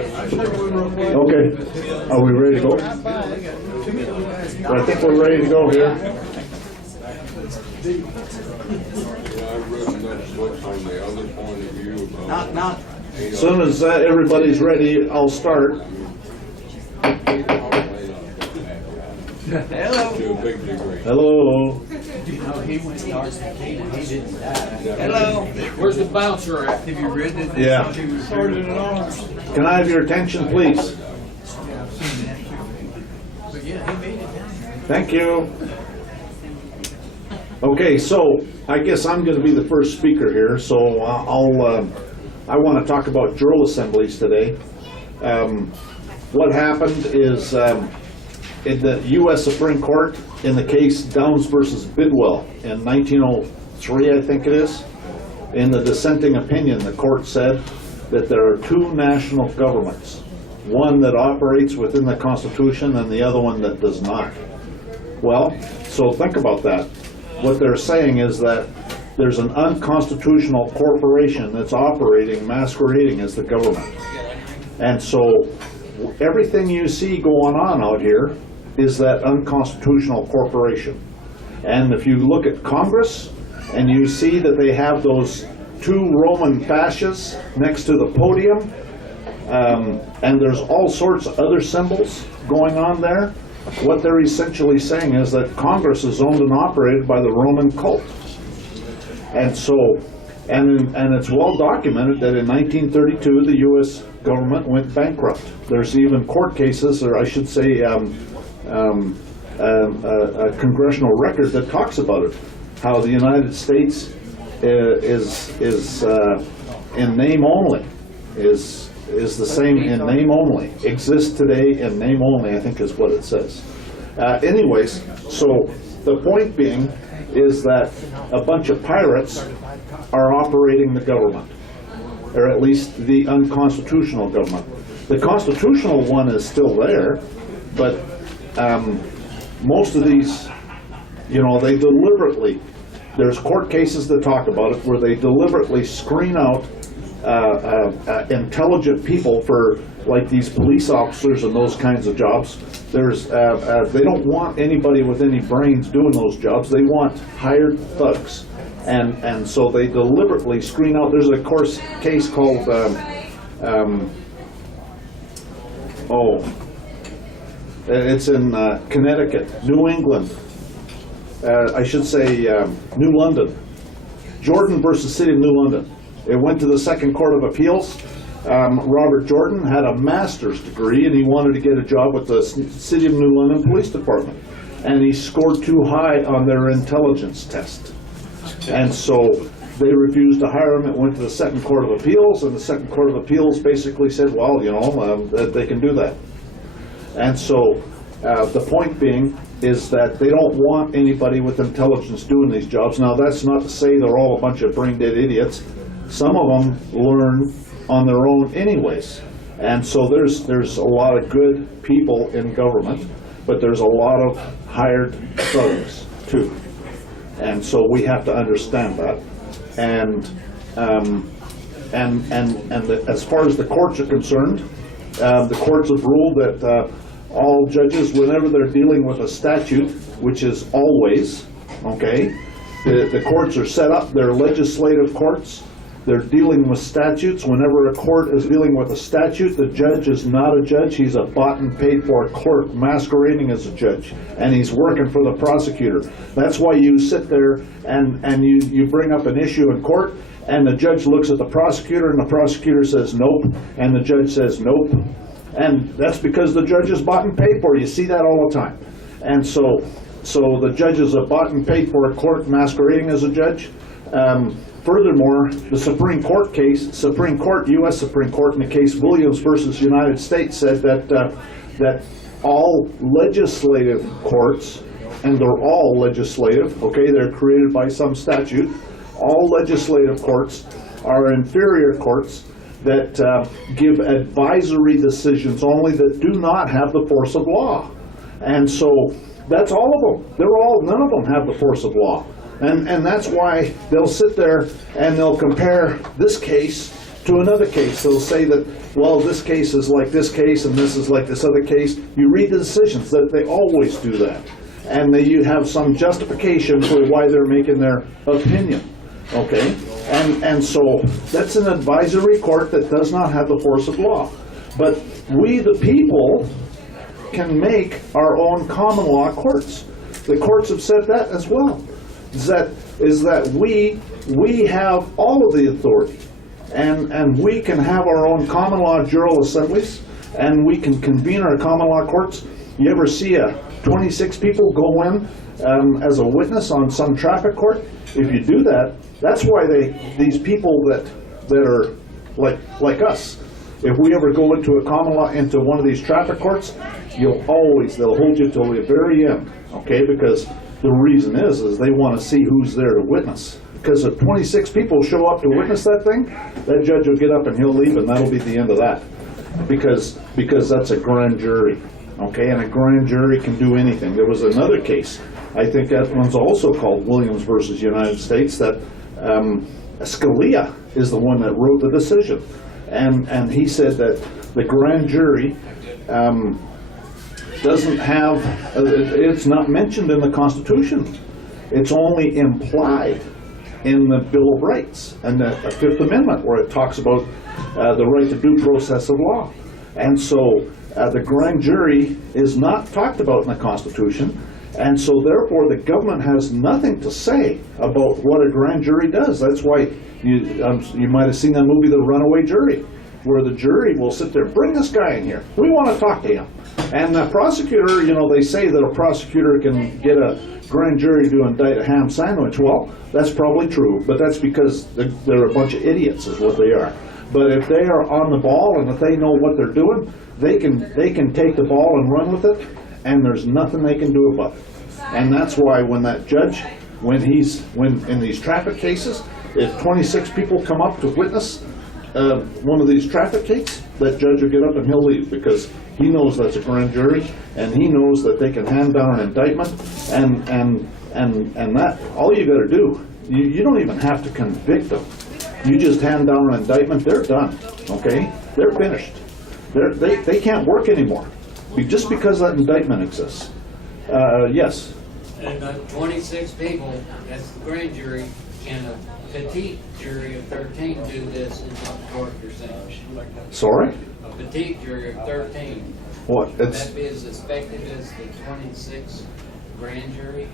Okay, are we ready to go? I think we're ready to go here. I've written up books on the other point of view about. As soon as everybody's ready, I'll start. Hello. To a big degree. Hello. He went to Argentina and he didn't die. Hello. Where's the bouncer at? Have you read it? Yeah. Can I have your attention, please? But yeah, he made it down there. Thank you. Okay, so I guess I'm going to be the first speaker here. So I want to talk about drill assemblies today. What happened is in the U.S. Supreme Court, in the case Downs versus Bidwell in 1903, I think it is, in the dissenting opinion, the court said that there are two national governments, one that operates within the Constitution and the other one that does not. Well, so think about that. What they're saying is that there's an unconstitutional corporation that's operating, masquerading as the government. And so everything you see going on out here is that unconstitutional corporation. And if you look at Congress and you see that they have those two Roman fasces next to the podium, and there's all sorts of other symbols going on there, what they're essentially saying is that Congress is owned and operated by the Roman cult. And so, and it's well documented that in 1932 the U.S. government went bankrupt. There's even court cases, or I should say a congressional record that talks about it, how the United States is in name only, is the same in name only, exists today in name only, I think is what it says. Anyways, so the point being is that a bunch of pirates are operating the government, or at least the unconstitutional government. The constitutional one is still there, but most of these, you know, they deliberately, there's court cases that talk about it where they deliberately screen out intelligent people for, like, these police officers and those kinds of jobs. There's they don't want anybody with any brains doing those jobs. They want hired thugs, and so they deliberately screen out. There's a case called it's in Connecticut, New England. I should say New London. Jordan versus City of New London. It went to the Second Court of Appeals. Robert Jordan had a master's degree and he wanted to get a job with the City of New London Police Department. And he scored too high on their intelligence test. And so they refused to hire him. It went to the Second Court of Appeals, and the Second Court of Appeals basically said, well, you know, they can do that. And so the point being is that they don't want anybody with intelligence doing these jobs. Now, that's not to say they're all a bunch of brain-dead idiots. Some of them learn on their own anyways. And so there's a lot of good people in government, but there's a lot of hired thugs too. And so we have to understand that. And as far as the courts are concerned, the courts have ruled that all judges, whenever they're dealing with a statute, which is always, okay, the courts are set up, they're legislative courts. They're dealing with statutes. Whenever a court is dealing with a statute, the judge is not a judge. He's a bought and paid for clerk masquerading as a judge. And he's working for the prosecutor. That's why you sit there and you bring up an issue in court, and the judge looks at the prosecutor, and the prosecutor says nope, and the judge says nope. And that's because the judge is bought and paid for. You see that all the time. And so the judge is a bought and paid for a clerk masquerading as a judge. Furthermore, the Supreme Court case, U.S. Supreme Court, in the case Williams versus United States, said that all legislative courts, and they're all legislative, okay, they're created by some statute, all legislative courts are inferior courts that give advisory decisions only that do not have the force of law. And so that's all of them. None of them have the force of law. And that's why they'll sit there and they'll compare this case to another case. They'll say that, well, this case is like this case and this is like this other case. You read the decisions, that they always do that. And you have some justification for why they're making their opinion, okay? And so that's an advisory court that does not have the force of law. But we, the people, can make our own common law courts. The courts have said that as well. Is that we have all of the authority, and we can have our own common law jural assemblies, and we can convene our common law courts. You ever see 26 people go in as a witness on some traffic court? If you do that, that's why these people that are like us, if we ever go into a common law, into one of these traffic courts, they'll hold you till the very end, okay? Because the reason is they want to see who's there to witness. Because if 26 people show up to witness that thing, that judge will get up and he'll leave, and that'll be the end of that. Because that's a grand jury, okay? And a grand jury can do anything. There was another case, I think that one's also called Williams versus United States, that Scalia is the one that wrote the decision. And he said that the grand jury doesn't have, it's not mentioned in the Constitution. It's only implied in the Bill of Rights and the Fifth Amendment, where it talks about the right to due process of law. And so the grand jury is not talked about in the Constitution, and so therefore the government has nothing to say about what a grand jury does. That's why you might have seen that movie, The Runaway Jury, where the jury will sit there, bring this guy in here, we want to talk to him. And the prosecutor, they say that a prosecutor can get a grand jury to indict a ham sandwich. Well, that's probably true, but that's because they're a bunch of idiots is what they are. But if they are on the ball and if they know what they're doing, they can take the ball and run with it, and there's nothing they can do about it. And that's why when that judge, when in these traffic cases, if 26 people come up to witness one of these traffic cases, that judge will get up and he'll leave, because he knows that's a grand jury, and he knows that they can hand down an indictment, and that, all you got to do, you don't even have to convict them. You just hand down an indictment, they're done, okay? They're finished. They can't work anymore, just because that indictment exists. Yes? And 26 people, that's the grand jury, and a petite jury of 13 do this in the court, you're saying? Sorry? A petite jury of 13. What? Would that be as effective as the 26 grand jury?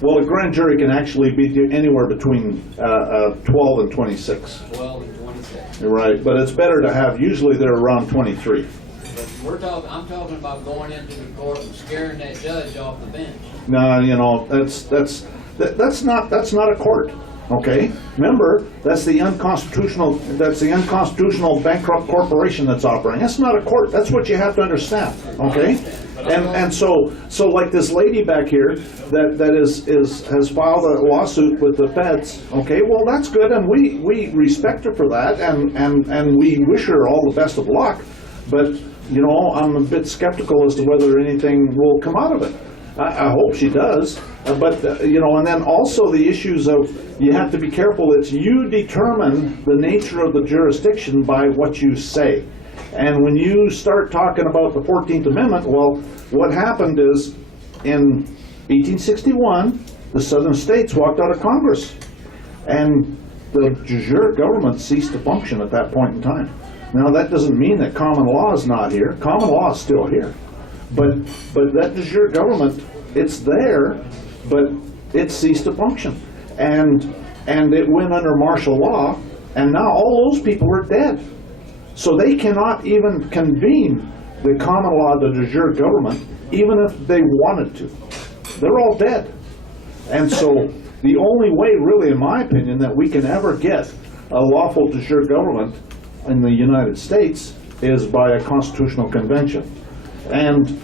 Well, a grand jury can actually be anywhere between 12 and 26. 12 and 26. Right, but it's better to have, usually they're around 23. But I'm talking about going into the court and scaring that judge off the bench. No, that's not a court. Okay, remember, that's the unconstitutional bankrupt corporation that's operating. That's not a court. That's what you have to understand. Okay, and so like this lady back here that has filed a lawsuit with the feds. Okay, well that's good, and we respect her for that, and we wish her all the best of luck. But I'm a bit skeptical as to whether anything will come out of it. I hope she does, but and then also the issues of, you have to be careful. It's you determine the nature of the jurisdiction by what you say, and when you start talking about the 14th Amendment, well, what happened is in 1861 the Southern states walked out of Congress, and the de jure government ceased to function at that point in time. Now that doesn't mean that common law is not here. Common law is still here. But that de jure government, it's there, but it ceased to function. And it went under martial law, and now all those people are dead. So they cannot even convene the common law, the de jure government, even if they wanted to. They're all dead. And so the only way, really, in my opinion, that we can ever get a lawful de jure government in the United States is by a constitutional convention. And,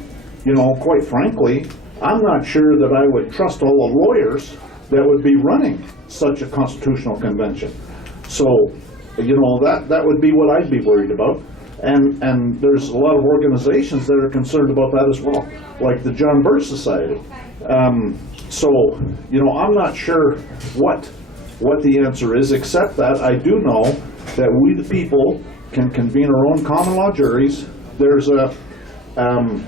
quite frankly, I'm not sure that I would trust all the lawyers that would be running such a constitutional convention. So, that would be what I'd be worried about. And there's a lot of organizations that are concerned about that as well, like the John Birch Society. So, I'm not sure what the answer is, except that I do know that we the people can convene our own common law juries. There's a, and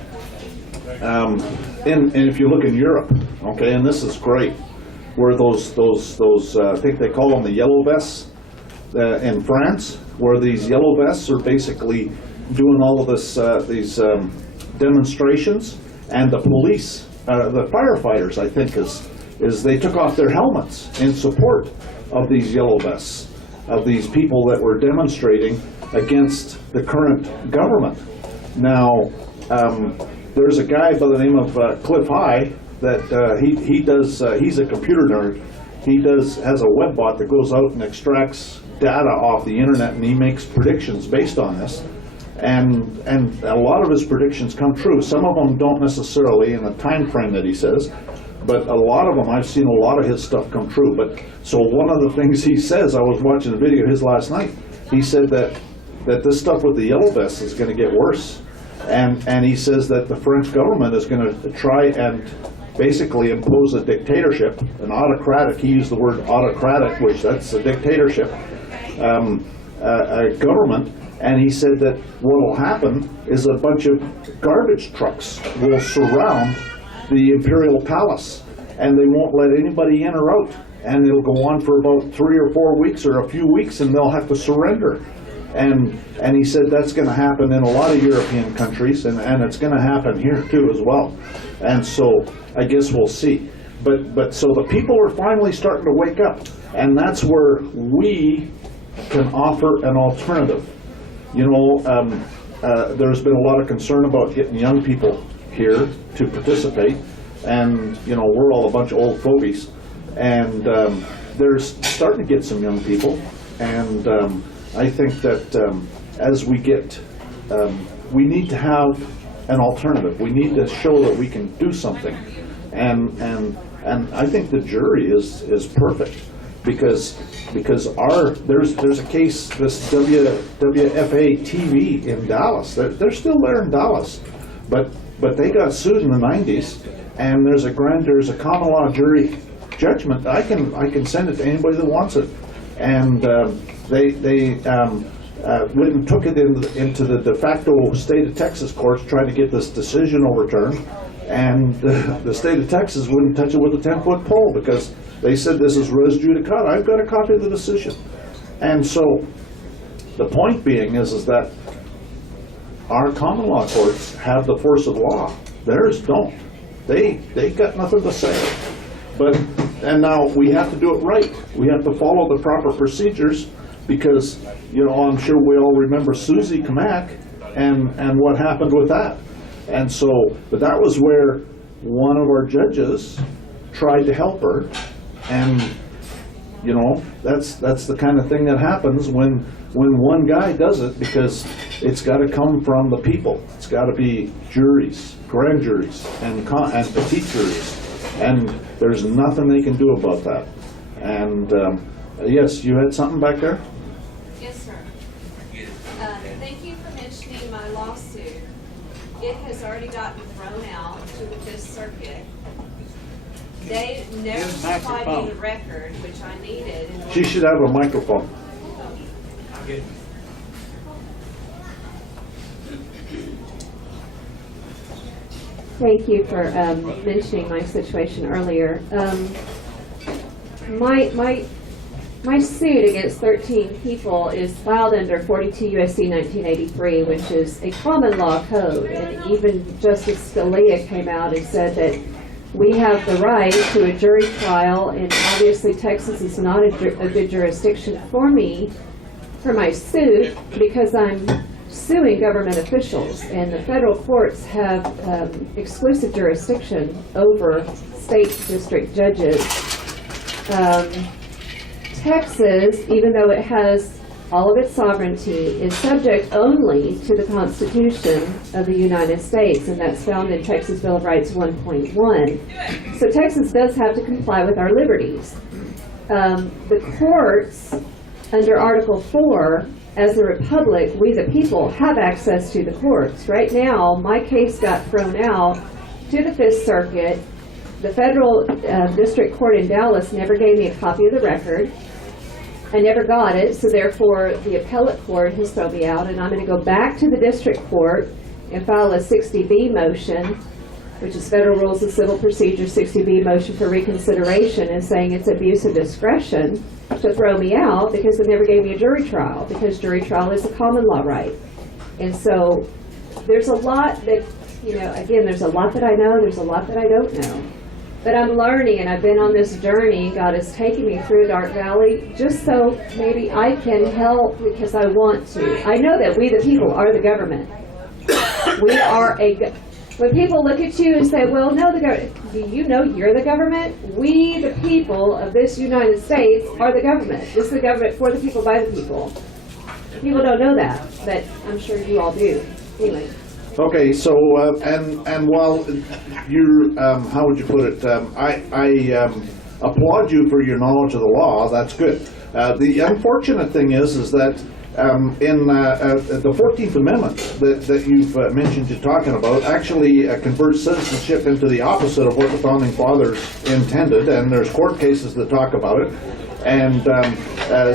if you look in Europe, okay, and this is great, where those I think they call them the yellow vests in France, where these yellow vests are basically doing all of this, these demonstrations, and the police, the firefighters, I think, is they took off their helmets in support of these yellow vests, of these people that were demonstrating against the current government. Now, there's a guy by the name of Cliff High that he's a computer nerd. He has a web bot that goes out and extracts data off the internet, and he makes predictions based on this. And a lot of his predictions come true. Some of them don't necessarily in the time frame that he says, but a lot of them, I've seen a lot of his stuff come true. But so one of the things he says, I was watching a video of his last night, he said that this stuff with the yellow vests is going to get worse. And he says that the French government is going to try and basically impose a dictatorship, an autocratic, he used the word autocratic, which that's a dictatorship, a government. And he said that what will happen is a bunch of garbage trucks will surround the imperial palace, and they won't let anybody in or out. And it'll go on for about 3 or 4 weeks or a few weeks, and they'll have to surrender. And he said that's going to happen in a lot of European countries, and it's going to happen here too as well. And so I guess we'll see. But so the people are finally starting to wake up, and that's where we can offer an alternative. You know, there's been a lot of concern about getting young people here to participate, and you know, we're all a bunch of old fogies, and there's starting to get some young people, and I think that as we get, we need to have an alternative. We need to show that we can do something, and I think the jury is perfect. Because there's a case, this WFA TV in Dallas. They're still there in Dallas, but they got sued in the 90s, and there's a common law jury judgment. I can send it to anybody that wants it, and they went and took it into the de facto state of Texas courts trying to get this decision overturned, and the state of Texas wouldn't touch it with a 10-foot pole because they said this is res judicata. I've got a copy of the decision. And so the point being is that our common law courts have the force of law. Theirs don't. They got nothing to say. And now we have to do it right. We have to follow the proper procedures because, you know, I'm sure we all remember Susie Kamak and what happened with that. And so, but that was where one of our judges tried to help her. And you know, that's the kind of thing that happens when one guy does it, because it's got to come from the people. It's got to be juries, grand juries, and petite juries, and there's nothing they can do about that. And yes, you had something back there? Yes, sir. Thank you for mentioning my lawsuit. It has already gotten thrown out to the Fifth Circuit. They never supplied me the record, which I needed. She should have a microphone. Thank you for mentioning my situation earlier. My suit against 13 people is filed under 42 U.S.C. 1983, which is a common law code. And even Justice Scalia came out and said that we have the right to a jury trial, and obviously Texas is not a good jurisdiction for me, for my suit, because I'm suing government officials, and the federal courts have exclusive jurisdiction over state district judges. Texas, even though it has all of its sovereignty, is subject only to the Constitution of the United States, and that's found in Texas Bill of Rights 1.1. So Texas does have to comply with our liberties. The courts, under Article 4, as a republic, we the people have access to the courts. Right now, my case got thrown out to the Fifth Circuit. The federal district court in Dallas never gave me a copy of the record. I never got it, so therefore the appellate court has thrown me out, and I'm going to go back to the district court and file a 60B motion, which is Federal Rules of Civil Procedure 60B motion for reconsideration, and saying it's abuse of discretion to throw me out because they never gave me a jury trial, because jury trial is a common law right. And so there's a lot that, again, there's a lot that I know, there's a lot that I don't know. But I'm learning, and I've been on this journey. God has taken me through a dark valley just so maybe I can help because I want to. I know that we the people are the government. We are when people look at you and say, well, no, the government, do you know you're the government? We the people of this United States are the government. This is the government for the people, by the people. People don't know that, but I'm sure you all do. Anyway. Okay, so, and while you're, how would you put it, I applaud you for your knowledge of the law, that's good. The unfortunate thing is that in the 14th Amendment that you've mentioned you're talking about actually converts citizenship into the opposite of what the Founding Fathers intended, and there's court cases that talk about it. And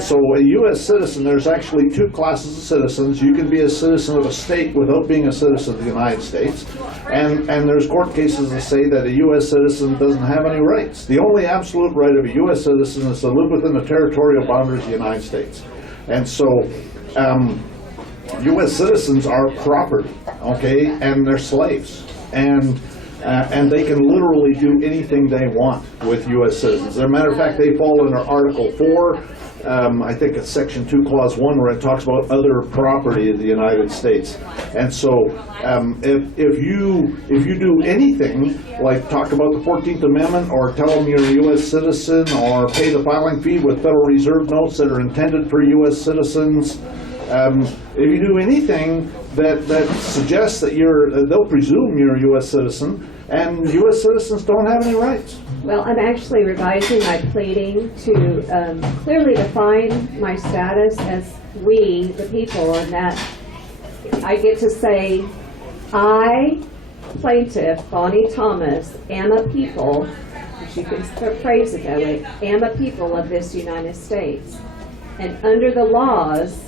so a U.S. citizen, there's actually two classes of citizens. You can be a citizen of a state without being a citizen of the United States. And there's court cases that say that a U.S. citizen doesn't have any rights. The only absolute right of a U.S. citizen is to live within the territorial boundaries of the United States. And so U.S. citizens are property, okay, and they're slaves. And they can literally do anything they want with U.S. citizens. As a matter of fact, they fall under Article 4, I think it's Section 2, Clause 1, where it talks about other property of the United States. And so if you do anything, like talk about the 14th Amendment, or tell them you're a U.S. citizen, or pay the filing fee with Federal Reserve notes that are intended for U.S. citizens, if you do anything that suggests that they'll presume you're a U.S. citizen, and U.S. citizens don't have any rights. Well, I'm actually revising my pleading to clearly define my status as we, the people, and that I get to say, I, plaintiff Bonnie Thomas, am a people, which you can phrase it that way, am a people of this United States. And under the laws,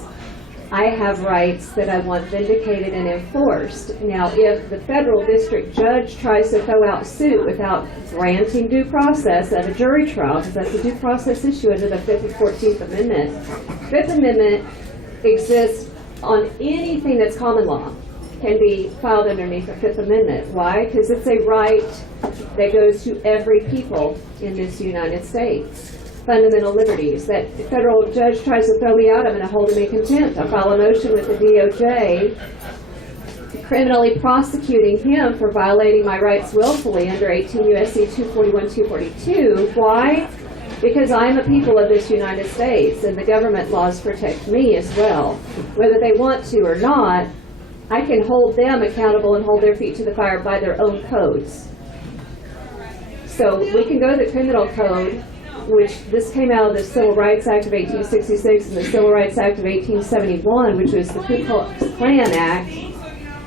I have rights that I want vindicated and enforced. Now, if the federal district judge tries to throw out suit without granting due process at a jury trial, because that's a due process issue under the 5th and 14th Amendment, 5th Amendment exists on anything that's common law, can be filed underneath the 5th Amendment. Why? Because it's a right that goes to every people in this United States. Fundamental liberties. That federal judge tries to throw me out, I'm going to hold him in contempt. I'll file a motion with the DOJ criminally prosecuting him for violating my rights willfully under 18 U.S.C. 241, 242. Why? Because I'm a people of this United States, and the government laws protect me as well. Whether they want to or not, I can hold them accountable and hold their feet to the fire by their own codes. So we can go to the criminal code, which this came out of the Civil Rights Act of 1866 and the Civil Rights Act of 1871, which was the Ku Klux Klan Act.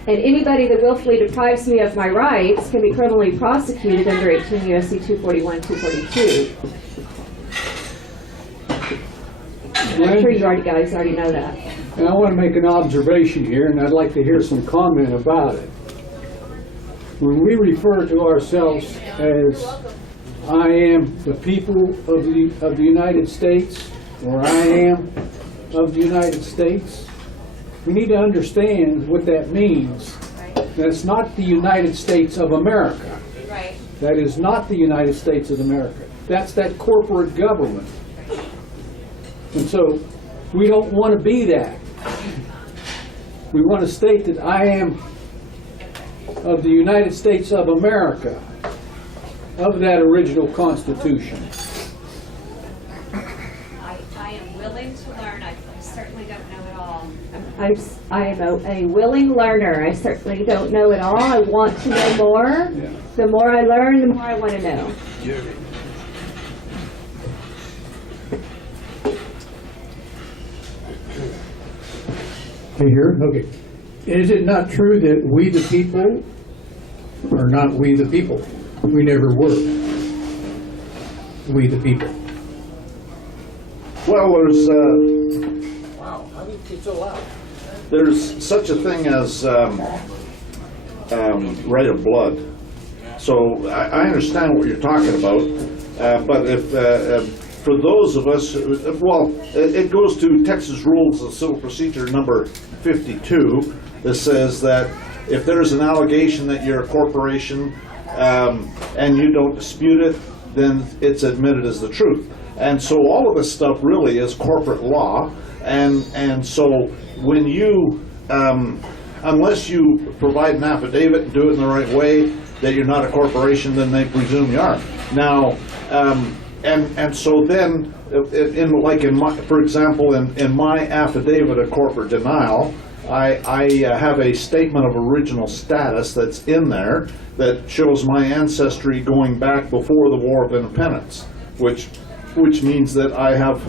And anybody that willfully deprives me of my rights can be criminally prosecuted under 18 U.S.C. 241, 242. I'm sure you guys already know that. And I want to make an observation here, and I'd like to hear some comment about it. When we refer to ourselves as I am the people of the United States, or I am of the United States, we need to understand what that means. That's not the United States of America. Right. That is not the United States of America. That's that corporate government. And so we don't want to be that. We want to state that I am of the United States of America, of that original Constitution. I am willing to learn. I certainly don't know it all. I am a willing learner. I certainly don't know it all. I want to know more. Yeah. The more I learn, the more I want to know. Can you hear? Okay. Is it not true that we the people are not we the people? We never were we the people. Well, Wow, how did it get so loud? there's such a thing as right of blood. So I understand what you're talking about, but if for those of us, well, it goes to Texas Rules of Civil Procedure number 52 that says that if there's an allegation that you're a corporation and you don't dispute it, then it's admitted as the truth. And so all of this stuff really is corporate law, and so when you, unless you provide an affidavit and do it in the right way, that you're not a corporation, then they presume you are. Now, and so then, for example, in my affidavit of corporate denial, I have a statement of original status that's in there that shows my ancestry going back before the War of Independence, which means that I have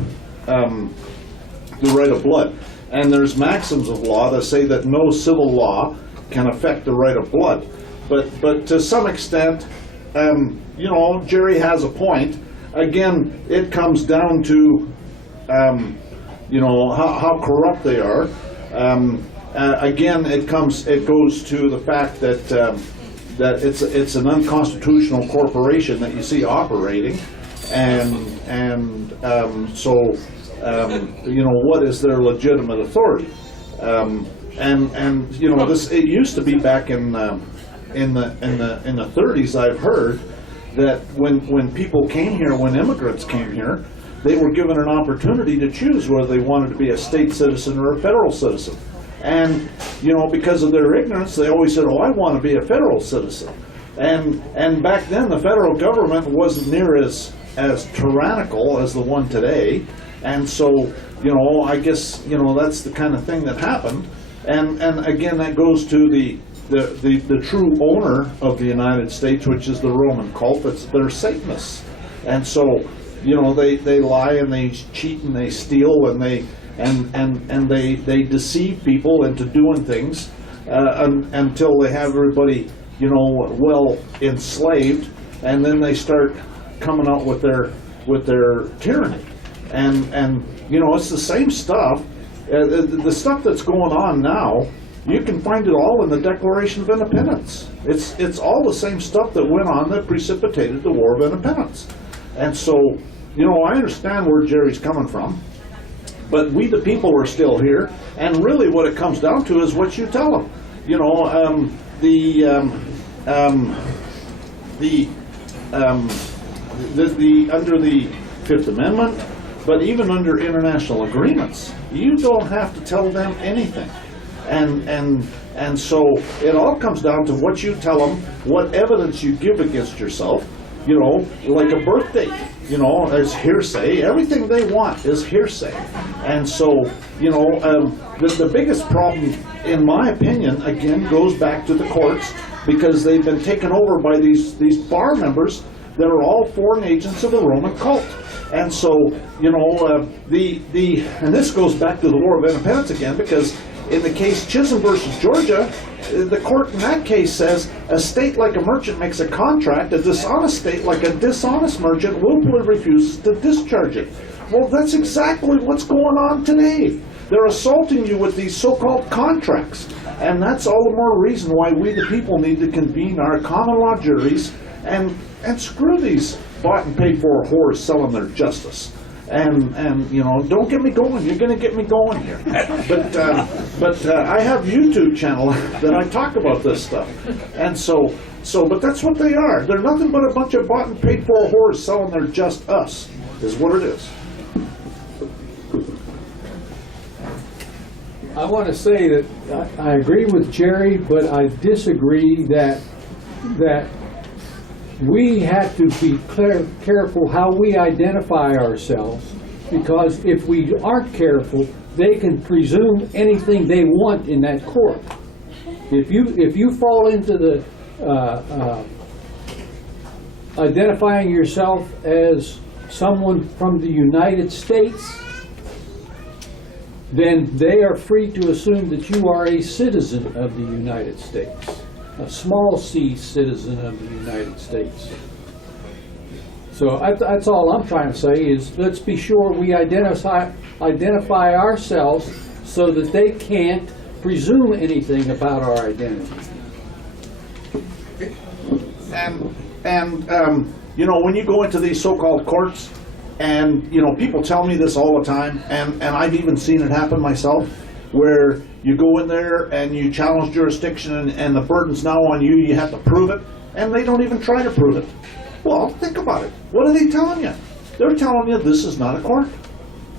the right of blood. And there's maxims of law that say that no civil law can affect the right of blood. But to some extent, Jerry has a point. Again, it comes down to, how corrupt they are. Again, it goes to the fact that it's an unconstitutional corporation that you see operating, and so what is their legitimate authority? This, it used to be back in the 30s. I've heard that when people came here, when immigrants came here, they were given an opportunity to choose whether they wanted to be a state citizen or a federal citizen. And because of their ignorance, they always said, "Oh, I want to be a federal citizen." And back then, the federal government wasn't near as tyrannical as the one today. And so, I guess that's the kind of thing that happened. And again, that goes to the true owner of the United States, which is the Roman cult. They're Satanists, and so they lie and they cheat and they steal and they deceive people into doing things until they have everybody well enslaved, and then they start coming out with their tyranny, and it's the same stuff. The stuff that's going on now, you can find it all in the Declaration of Independence. It's all the same stuff that went on that precipitated the War of Independence. And so, I understand where Jerry's coming from, but we the people are still here, and really what it comes down to is what you tell them. Under the Fifth Amendment, but even under international agreements, you don't have to tell them anything. And so it all comes down to what you tell them, what evidence you give against yourself, like a birth date, as hearsay. Everything they want is hearsay. And so, the biggest problem, in my opinion, again, goes back to the courts, because they've been taken over by these bar members that are all foreign agents of the Roman cult. And so, and this goes back to the War of Independence again, because in the case Chisholm versus Georgia, the court in that case says a state like a merchant makes a contract, a dishonest state like a dishonest merchant willfully refuses to discharge it. Well, that's exactly what's going on today. They're assaulting you with these so-called contracts. And that's all the more reason why we the people need to convene our common law juries and screw these bought and paid for whores selling their justice. And don't get me going. You're going to get me going here. But I have a YouTube channel that I talk about this stuff. And but that's what they are. They're nothing but a bunch of bought and paid for whores selling their just us, is what it is. I want to say that I agree with Jerry, but I disagree that we have to be careful how we identify ourselves, because if we aren't careful, they can presume anything they want in that court. If you fall into the identifying yourself as someone from the United States, then they are free to assume that you are a citizen of the United States, a small c citizen of the United States. So that's all I'm trying to say is let's be sure we identify ourselves so that they can't presume anything about our identity. And you know, when you go into these so-called courts, and you know, people tell me this all the time, and I've even seen it happen myself, where you go in there and you challenge jurisdiction, and the burden's now on you, you have to prove it, and they don't even try to prove it. Well, think about it. What are they telling you? They're telling you this is not a court,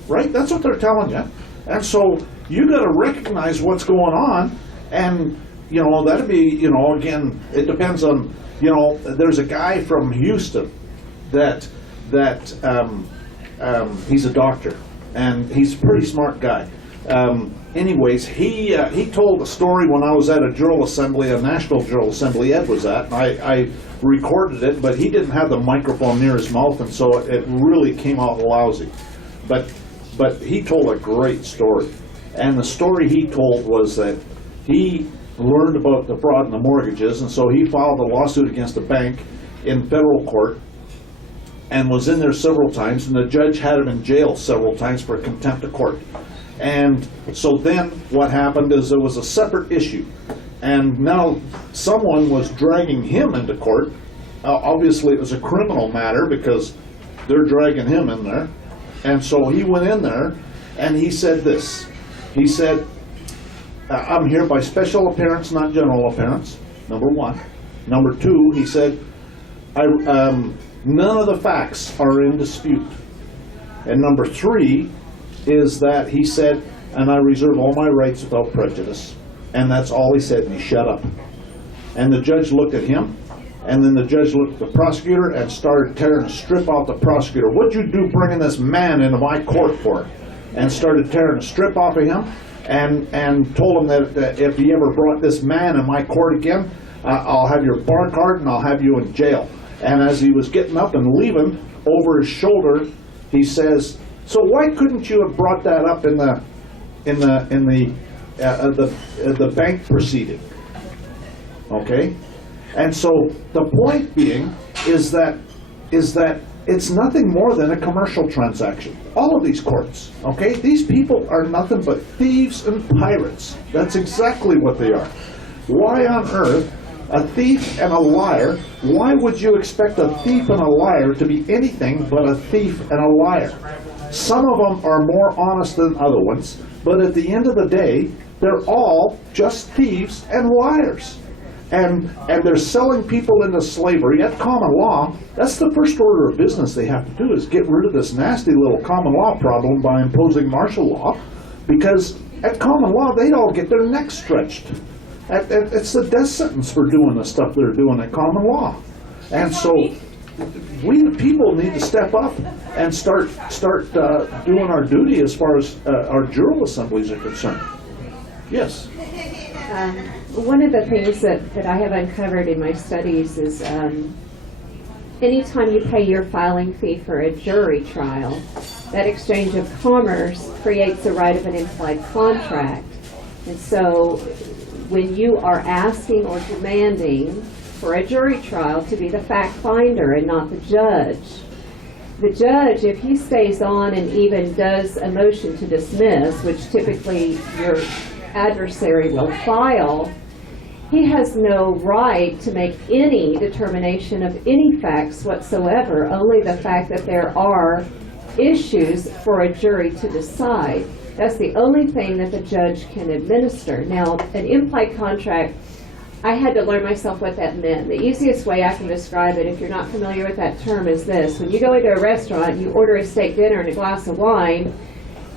right? That's what they're telling you. And so you got to recognize what's going on, and you know, that'd be, you know, again, it depends on, you know, there's a guy from Houston that he's a doctor, and he's a pretty smart guy. Anyways, he told a story when I was at a General Assembly, a National General Assembly Ed was at, and I recorded it, but he didn't have the microphone near his mouth, and so it really came out lousy. But he told a great story, and the story he told was that he learned about the fraud in the mortgages, and so he filed a lawsuit against a bank in federal court, and was in there several times, and the judge had him in jail several times for contempt of court. And so then what happened is there was a separate issue, and now someone was dragging him into court. Obviously it was a criminal matter because they're dragging him in there. And so he went in there and he said this. He said, I'm here by special appearance, not general appearance, number one. Number two, he said, none of the facts are in dispute. And number three is that he said, and I reserve all my rights without prejudice. And that's all he said, and he shut up. And the judge looked at him, and then the judge looked at the prosecutor and started tearing a strip out the prosecutor. What'd you do bringing this man into my court for? And started tearing a strip off of him, and told him that if he ever brought this man in my court again, I'll have your bar card and I'll have you in jail. And as he was getting up and leaving, over his shoulder, he says, so why couldn't you have brought that up in the bank proceeding? Okay, and so the point being is that it's nothing more than a commercial transaction. All of these courts, okay, these people are nothing but thieves and pirates. That's exactly what they are. Why on earth? A thief and a liar, why would you expect a thief and a liar to be anything but a thief and a liar? Some of them are more honest than other ones, but at the end of the day, they're all just thieves and liars. And they're selling people into slavery at common law. That's the first order of business they have to do, is get rid of this nasty little common law problem by imposing martial law, because at common law, they'd all get their necks stretched. It's the death sentence for doing the stuff they're doing at common law. And so we the people need to step up and start doing our duty as far as our General Assemblies are concerned. Yes? One of the things that I have uncovered in my studies is anytime you pay your filing fee for a jury trial, that exchange of commerce creates the right of an implied contract. And so when you are asking or demanding for a jury trial to be the fact finder and not the judge, if he stays on and even does a motion to dismiss, which typically your adversary will file, he has no right to make any determination of any facts whatsoever, only the fact that there are issues for a jury to decide. That's the only thing that the judge can administer. Now, an implied contract, I had to learn myself what that meant. The easiest way I can describe it, if you're not familiar with that term, is this. When you go into a restaurant, you order a steak dinner and a glass of wine,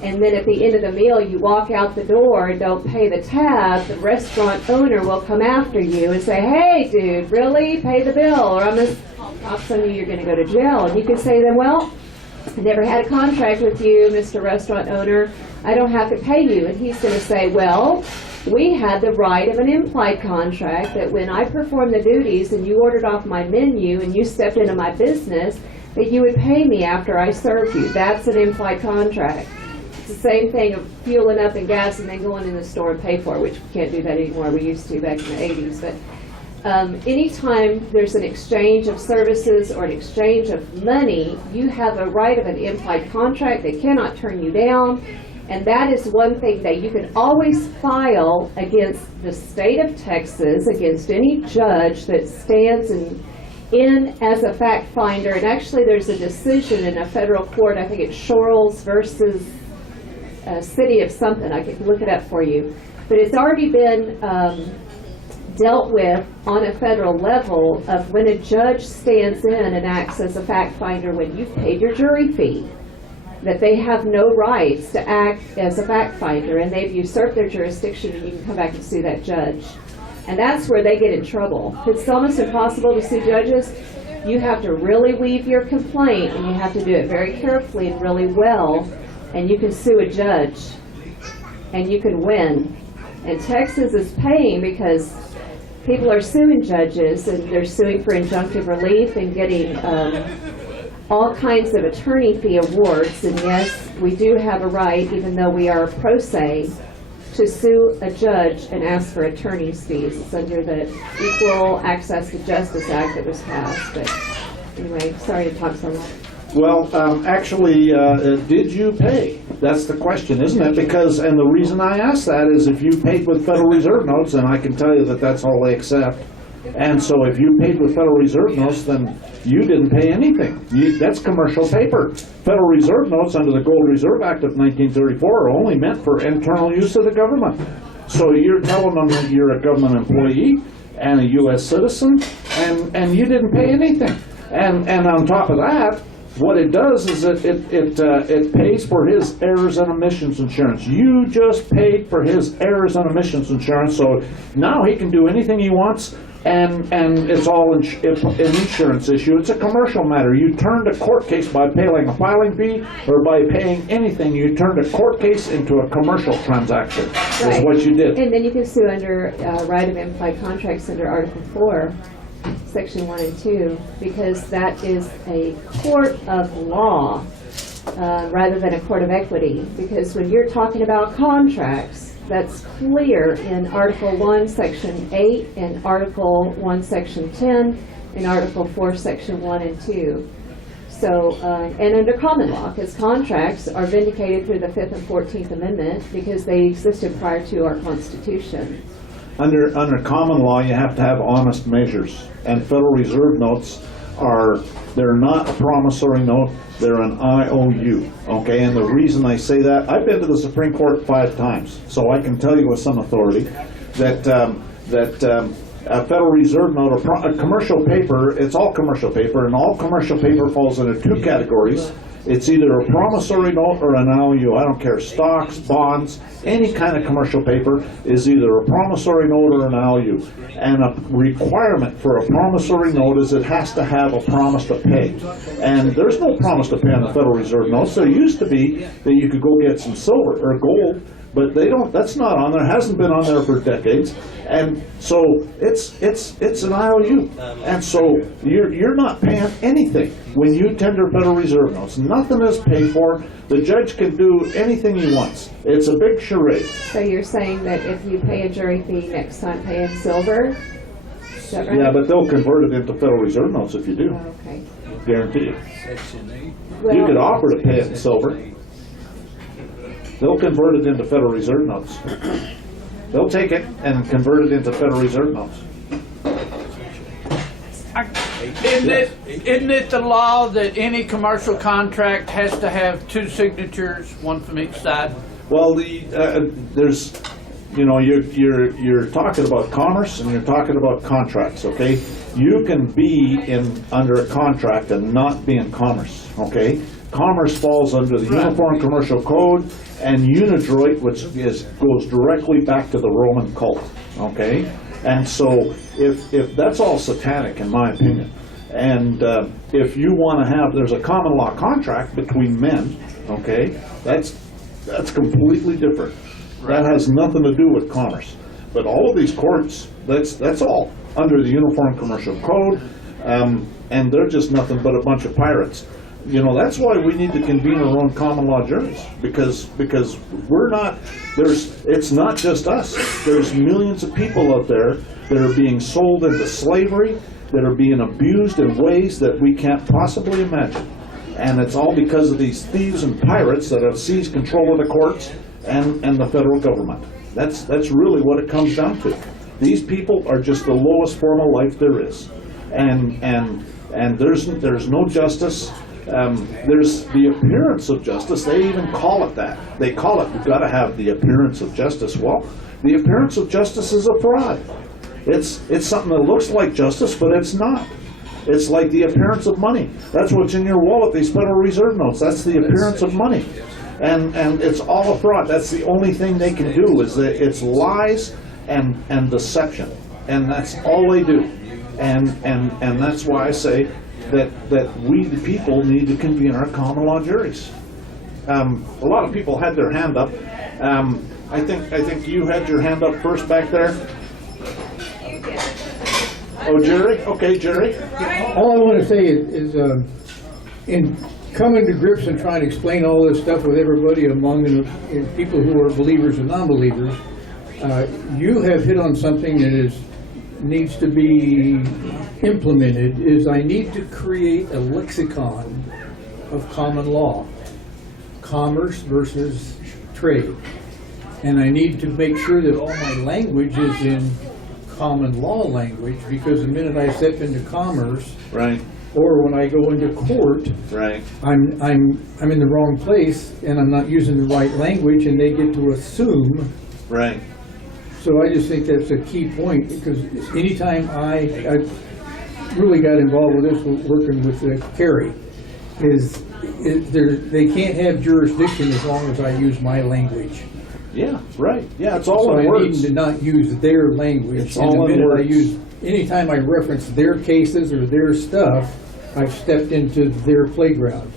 and then at the end of the meal, you walk out the door and don't pay the tab, the restaurant owner will come after you and say, hey, dude, really? Pay the bill, or I'm going to talk some of you're going to go to jail. And you can say to them, well, I never had a contract with you, Mr. Restaurant Owner. I don't have to pay you. And he's going to say, well, we had the right of an implied contract that when I performed the duties and you ordered off my menu and you stepped into my business, that you would pay me after I served you. That's an implied contract. It's the same thing of fueling up and gas and then going in the store and pay for it, which we can't do that anymore. We used to back in the 80s. But anytime there's an exchange of services or an exchange of money, you have a right of an implied contract. They cannot turn you down. And that is one thing that you can always file against the state of Texas, against any judge that stands in as a fact finder. And actually there's a decision in a federal court, I think it's Shorels versus City of something, I can look it up for you. But it's already been dealt with on a federal level of when a judge stands in and acts as a fact finder when you've paid your jury fee, that they have no rights to act as a fact finder, and they've usurped their jurisdiction, and you can come back and sue that judge. And that's where they get in trouble. It's almost impossible to sue judges. You have to really weave your complaint, and you have to do it very carefully and really well, and you can sue a judge, and you can win. And Texas is paying because people are suing judges, and they're suing for injunctive relief and getting all kinds of attorney fee awards. And yes, we do have a right, even though we are pro se, to sue a judge and ask for attorney's fees. It's under the Equal Access to Justice Act that was passed. But anyway, sorry to talk so much. Well, actually, did you pay? That's the question, isn't it? Because, and the reason I ask that is if you paid with Federal Reserve notes, and I can tell you that that's all they accept. And so if you paid with Federal Reserve notes, then you didn't pay anything. That's commercial paper. Federal Reserve notes under the Gold Reserve Act of 1934 are only meant for internal use of the government. So you're telling them that you're a government employee and a U.S. citizen, and you didn't pay anything. And on top of that, what it does is it pays for his errors and omissions insurance. You just paid for his errors and omissions insurance, so now he can do anything he wants, and it's all an insurance issue. It's a commercial matter. You turned a court case by paying a filing fee or by paying anything. You turned a court case into a commercial transaction. Right. Is what you did. And then you can sue under right of implied contracts under Article 4. Section 1 and 2, because that is a court of law rather than a court of equity. Because when you're talking about contracts, that's clear in Article 1, Section 8, and Article 1, Section 10, and Article 4, Section 1 and 2. So, and under common law, because contracts are vindicated through the 5th and 14th Amendment because they existed prior to our Constitution. Under common law, you have to have honest measures, and Federal Reserve notes they're not a promissory note, they're an IOU, okay? And the reason I say that, I've been to the Supreme Court 5 times, so I can tell you with some authority that a Federal Reserve note, a commercial paper, it's all commercial paper, and all commercial paper falls into 2 categories. It's either a promissory note or an IOU. I don't care, stocks, bonds, any kind of commercial paper is either a promissory note or an IOU. And a requirement for a promissory note is it has to have a promise to pay. And there's no promise to pay on the Federal Reserve notes. There used to be that you could go get some silver or gold, but they don't. That's not on there. Hasn't been on there for decades. And so it's an IOU. And so you're not paying anything when you tender Federal Reserve notes. Nothing is paid for. The judge can do anything he wants. It's a big charade. So you're saying that if you pay a jury fee, next time pay in silver? Is that right? Yeah, but they'll convert it into Federal Reserve notes if you do. Oh, okay. Guarantee you. Well, You could offer to pay it in silver. They'll convert it into Federal Reserve notes. They'll take it and convert it into Federal Reserve notes. Isn't it the law that any commercial contract has to have 2 signatures, one from each side? Well, there's, you're talking about commerce and you're talking about contracts, okay? You can be under a contract and not be in commerce, okay? Commerce falls under the Uniform Commercial Code and Unidroit, which goes directly back to the Roman cult, okay? And so if that's all satanic in my opinion, and if you want to there's a common law contract between men, okay? That's completely different. That has nothing to do with commerce. But all of these courts, that's all under the Uniform Commercial Code, and they're just nothing but a bunch of pirates. That's why we need to convene our own common law juries, because we're not, it's not just us. There's millions of people out there that are being sold into slavery, that are being abused in ways that we can't possibly imagine. And it's all because of these thieves and pirates that have seized control of the courts and the federal government. That's really what it comes down to. These people are just the lowest form of life there is. And there's no justice. There's the appearance of justice. They even call it that. They call it, you've got to have the appearance of justice. Well, the appearance of justice is a fraud. It's something that looks like justice, but it's not. It's like the appearance of money. That's what's in your wallet, these Federal Reserve notes. That's the appearance of money. And it's all a fraud. That's the only thing they can do, is that it's lies and deception. And that's all they do. And that's why I say that we, the people, need to convene our common law juries. A lot of people had their hand up. I think you had your hand up first back there. Oh, Jerry? Okay, Jerry. All I want to say is in coming to grips and trying to explain all this stuff with everybody among and people who are believers and non-believers, you have hit on something that needs to be implemented. Is I need to create a lexicon of common law, commerce versus trade, and I need to make sure that all my language is in common law language, because the minute I step into commerce, Right. or when I go into court, Right. I'm in the wrong place and I'm not using the right language, and they get to assume. Right. So I just think that's a key point, because anytime I really got involved with this, working with Kerry, they can't have jurisdiction as long as I use my language. Yeah, right. Yeah, it's all So in I words. need to not use their language. It's all in And the minute I words. use, anytime I reference their cases or their stuff, I've stepped into their playground.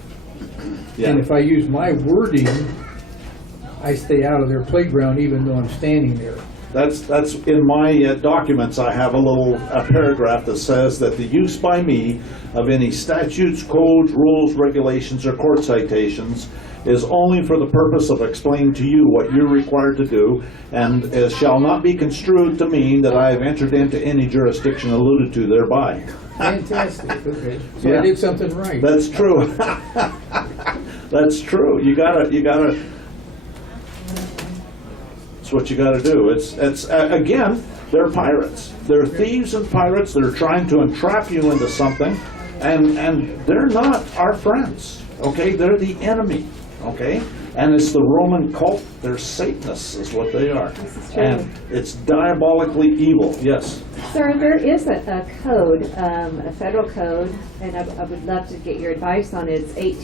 Yeah. And if I use my wording, I stay out of their playground even though I'm standing there. That's in my documents. I have a paragraph that says that the use by me of any statutes, codes, rules, regulations, or court citations is only for the purpose of explaining to you what you're required to do, and shall not be construed to mean that I have entered into any jurisdiction alluded to thereby. Fantastic, okay. So Yeah. I did something right. That's true. That's true. You gotta. That's what you gotta do. It's again, they're pirates. They're thieves and pirates. They're trying to entrap you into something, and they're not our friends. Okay, they're the enemy. Okay, and it's the Roman cult. They're Satanists, is what they are, is true. and it's diabolically evil. Yes. Sir, there is a code, a federal code, and I would love to get your advice on it. It's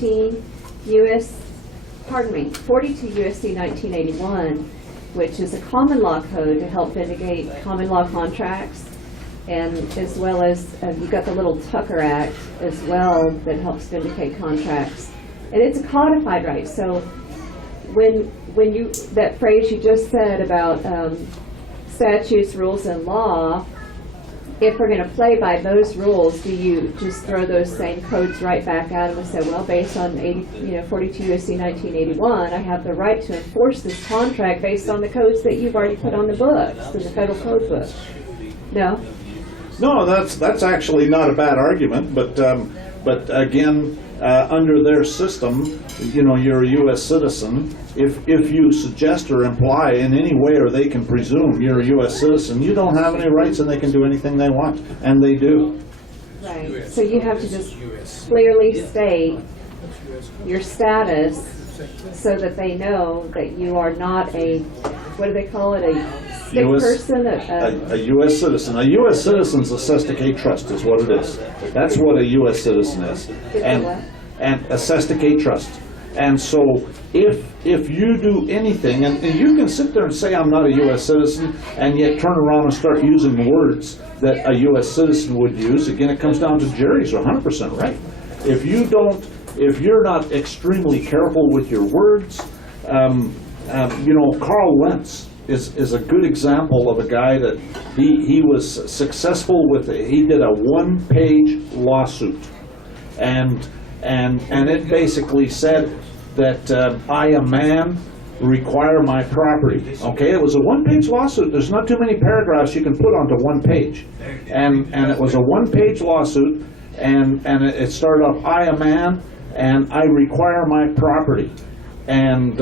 42 USC 1981, which is a common law code to help vindicate common law contracts, and as well as you've got the little Tucker Act as well that helps vindicate contracts. And it's a codified right. So when you, that phrase you just said about statutes, rules, and law, if we're going to play by those rules, do you just throw those same codes right back at them and say, well, based on 42 USC 1981, I have the right to enforce this contract based on the codes that you've already put on the books, in the federal code book? No? No, that's actually not a bad argument, but again, under their system, you're a U.S. citizen. If you suggest or imply in any way, or they can presume you're a U.S. citizen, you don't have any rights, and they can do anything they want, and they do. Right. So you have to just clearly state your status so that they know that you are not a, what do they call it, a sick person? A U.S. citizen. A U.S. citizen's a cesticate trust is what it is. That's what a U.S. citizen is. And a cesticate trust. And so if you do anything, and you can sit there and say I'm not a U.S. citizen, and yet turn around and start using words that a U.S. citizen would use, again, it comes down to Jerry's 100% right. If you're not extremely careful with your words, Carl Lentz is a good example of a guy that he was successful with. He did a one-page lawsuit, and and it basically said that I, a man, require my property. Okay, it was a one-page lawsuit. There's not too many paragraphs you can put onto one page, and it was a one-page lawsuit, and it started off, I, a man, and I require my property, and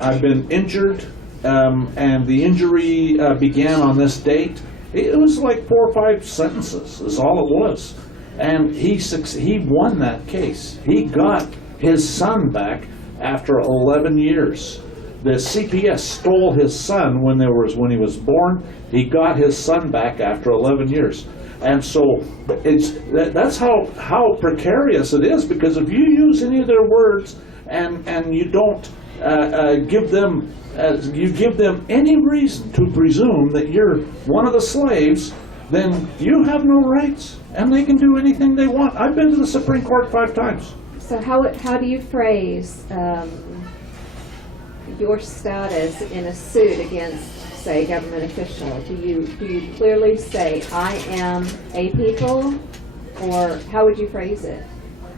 I've been injured, and the injury began on this date. It was like 4 or 5 sentences is all it was, and he won that case. He got his son back after 11 years. The CPS stole his son when he was born. He got his son back after 11 years. And so that's how precarious it is, because if you use any of their words and you don't give them any reason to presume that you're one of the slaves, then you have no rights, and they can do anything they want. I've been to the Supreme Court 5 times. So how do you phrase your status in a suit against, say, a government official? Do you clearly say, I am a people, or how would you phrase it?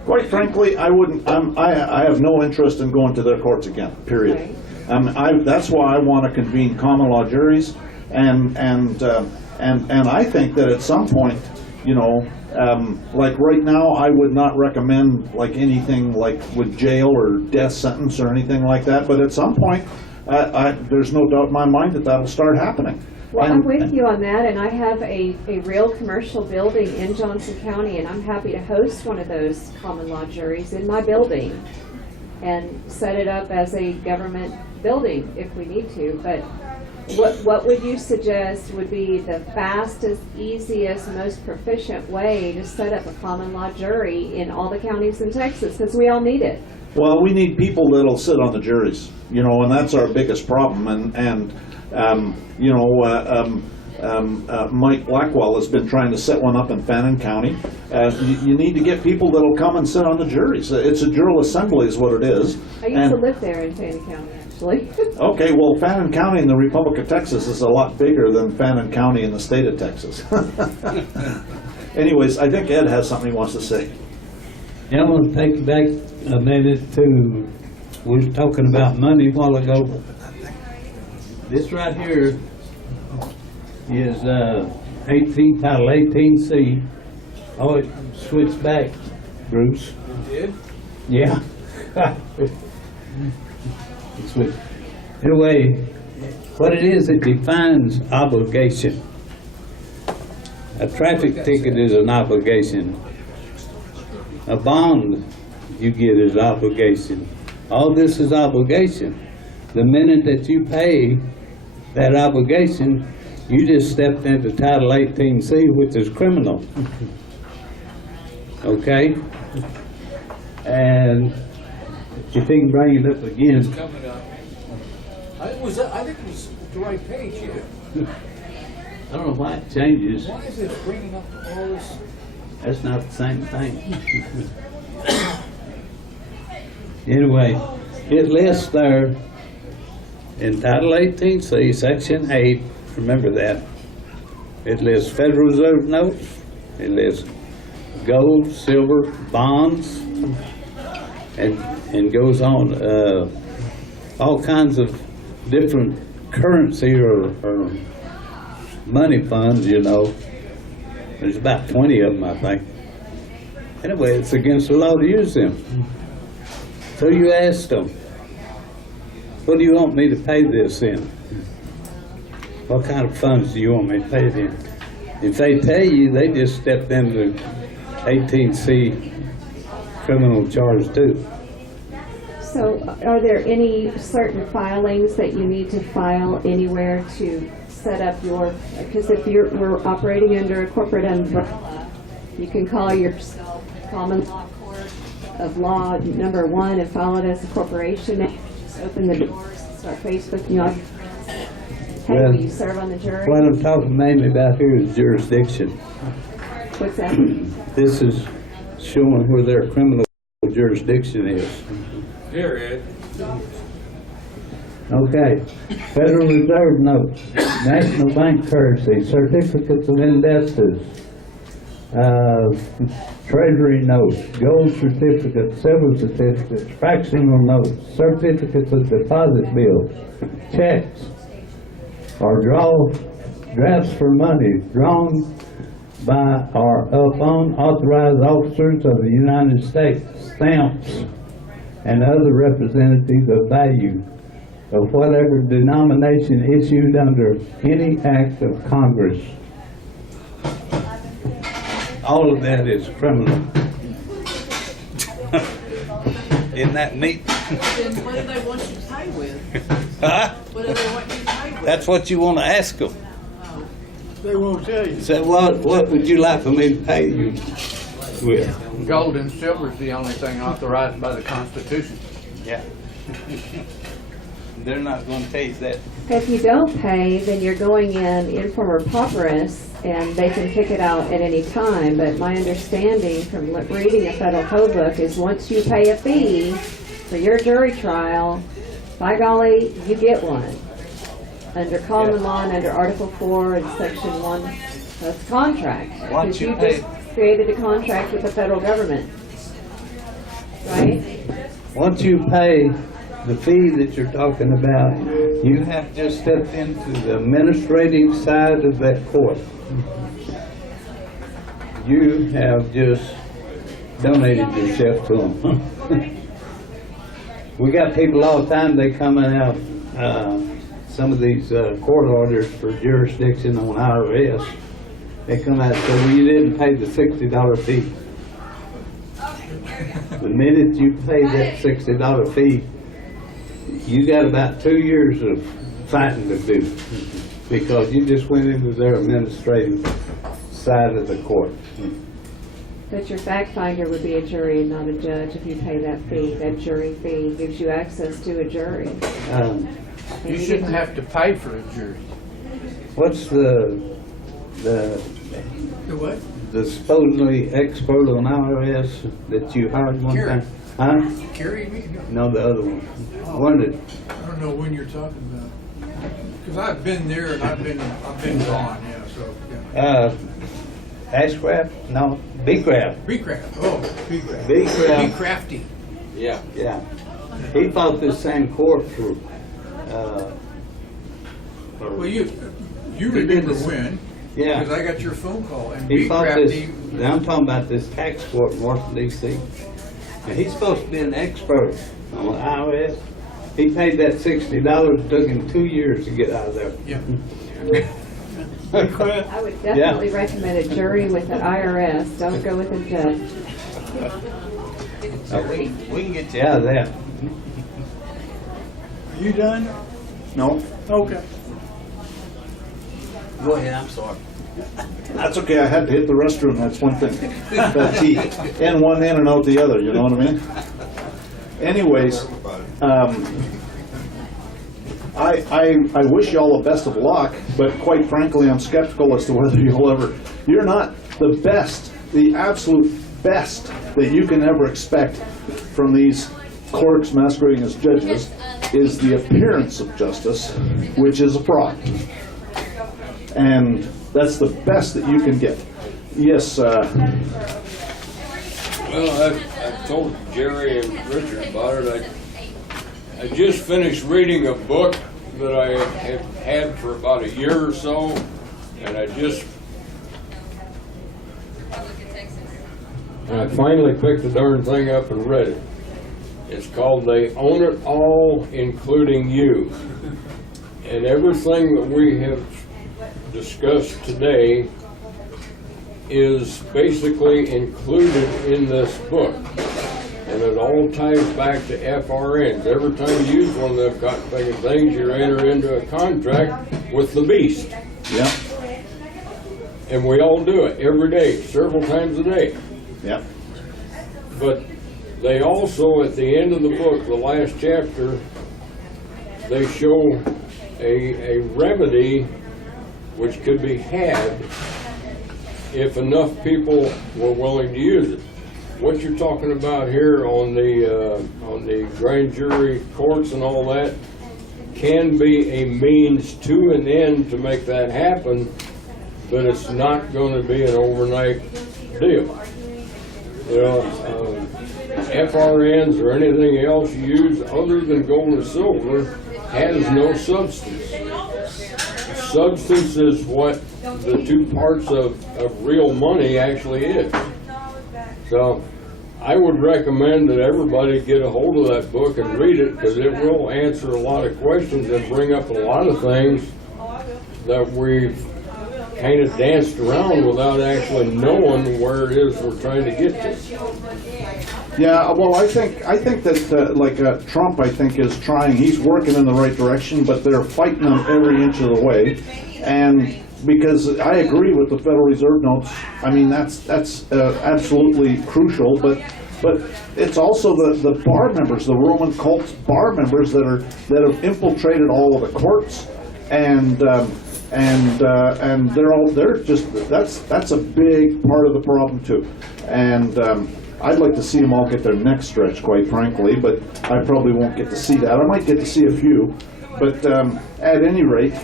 Quite frankly, I wouldn't. I have no interest in going to their courts again. Period. Right. That's why I want to convene common law juries, and I think that at some point, like right now, I would not recommend like anything like with jail or death sentence or anything like that. But at some point, there's no doubt in my mind that that'll start happening. Well, I'm with you on that, and I have a real commercial building in Johnson County, and I'm happy to host one of those common law juries in my building and set it up as a government building if we need to. But what would you suggest would be the fastest, easiest, most proficient way to set up a common law jury in all the counties in Texas? Because we all need it. Well, we need people that'll sit on the juries, and that's our biggest problem. Mike Blackwell has been trying to set one up in Fannin County. You need to get people that'll come and sit on the juries. It's a jural assembly is what it is. I used to live there in Fannin County, actually. Okay, well, Fannin County in the Republic of Texas is a lot bigger than Fannin County in the state of Texas. Anyways, I think Ed has something he wants to say. Yeah, I want to take you back a minute to, we were talking about money a while ago. This right here is Title 18C. Oh, it switched back, Bruce. You did? Yeah. It switched. Anyway, what it is, it defines obligation. A traffic ticket is an obligation. A bond you get is obligation. All this is obligation. The minute that you pay that obligation, you just stepped into Title 18C, which is criminal. Okay? And if you can bring it up again. It's coming up. I think it was the right page here. I don't know why it changes. Why is it bringing up all this? That's not the same thing. Anyway, it lists there in Title 18C, Section 8, remember that. It lists Federal Reserve notes, it lists gold, silver, bonds, and goes on. All kinds of different currency or money funds, There's about 20 of them, I think. Anyway, it's against the law to use them. So you ask them, what do you want me to pay this in? What kind of funds do you want me to pay it in? If they tell you, they just stepped into 18C criminal charge too. So are there any certain filings that you need to file anywhere to set up because if we're operating under a corporate umbrella, you can call yourself Common Law Court of Law number 1 and file it as a corporation. Just open the doors and start Facebooking all your friends. Hey, Well, will you serve on the jury? What I'm talking mainly about here is jurisdiction. What's that? This is showing where their criminal jurisdiction is. Here, Ed. Okay, Federal Reserve notes, national bank currency, certificates of indebtedness, treasury notes, gold certificates, silver certificates, fractional notes, certificates of deposit bills, checks, or drafts for money drawn by or upon authorized officers of the United States, stamps, and other representatives of value of whatever denomination issued under any act of Congress. All of that is criminal. Isn't that neat? Then what do they want you to pay with? Huh? What do they want you to pay with? That's what you want to ask them. They won't tell you. Say, what would you like for me to pay you with? Gold and silver is the only thing authorized by the Constitution. Yeah. They're not going to tell you that. If you don't pay, then you're going in form of pauperous, and they can kick it out at any time. But my understanding from reading a federal code book is once you pay a fee for your jury trial, by golly, you get one. Under common law and under Article 4 and Section 1, that's contract. Once Because you you pay- just created a contract with the federal government. Right? Once you pay the fee that you're talking about, you have just stepped into the administrative side of that court. You have just donated yourself to them. We got people all the time, they coming out, some of these court orders for jurisdiction on IRS. They come out and say, well, you didn't pay the $60 fee. The minute you pay that $60 fee, you got about 2 years of fighting to do, because you just went into their administrative side of the court. But your fact finder would be a jury and not a judge if you pay that fee. That jury fee gives you access to a jury. You shouldn't have to pay for a jury. What's the what? the supposedly expert on IRS that you hired one Gary. time? Huh? Carry me? No, the other one. One that, I don't know when you're talking about. Because I've been there and I've been gone, yeah, so, yeah. Ashcraft? No, B-Craft. B-Craft, oh, B-Craft. B-Craft. B-Crafty. Yeah. Yeah. He fought this same court for, Well, you He did remember this- when, yeah. because I got your phone call, and He fought this, B-Crafty, I'm talking about this tax court in Washington DC. And he's supposed to be an expert on the IRS. He paid that $60, took him 2 years to get out of there. yeah. I would definitely recommend a jury with the IRS. Don't go with a judge. We can get you out of that. You done? No, Okay. Go ahead, I'm sorry. that's okay, I had to hit the restroom, that's one thing. That T, in one in and out the other, you know what I mean? Anyways, I wish y'all the best of luck, but quite frankly, I'm skeptical as to whether you're not the best, the absolute best that you can ever expect from these clerks masquerading as judges is the appearance of justice, which is a fraud. And that's the best that you can get. Yes, Well, I told Jerry and Richard about it. I just finished reading a book that I have had for about a year or so, and I finally picked the darn thing up and read it. It's called They Own It All, Including You. And everything that we have discussed today is basically included in this book. And it all ties back to FRNs. Every time you use one of them cotton-picking things, you enter into a contract with the beast. yep, And we all do it every day, several times a day. yep, But they also, at the end of the book, the last chapter, they show a remedy which could be had if enough people were willing to use it. What you're talking about here on the grand jury courts and all that can be a means to an end to make that happen, but it's not going to be an overnight deal. You know, FRNs or anything else you use other than gold and silver has no substance. Substance is what the two parts of real money actually is. So I would recommend that everybody get a hold of that book and read it, because it will answer a lot of questions and bring up a lot of things that we've kind of danced around without actually knowing where it is we're trying to get to. Yeah, well, I think that Trump, I think, is trying. He's working in the right direction, but they're fighting him every inch of the way. And because I agree with the Federal Reserve notes, I mean that's absolutely crucial. But it's also the bar members, the Roman cult bar members that have infiltrated all of the courts, and they're just that's a big part of the problem too. And I'd like to see them all get their necks stretched, quite frankly, but I probably won't get to see that. I might get to see a few, but at any rate,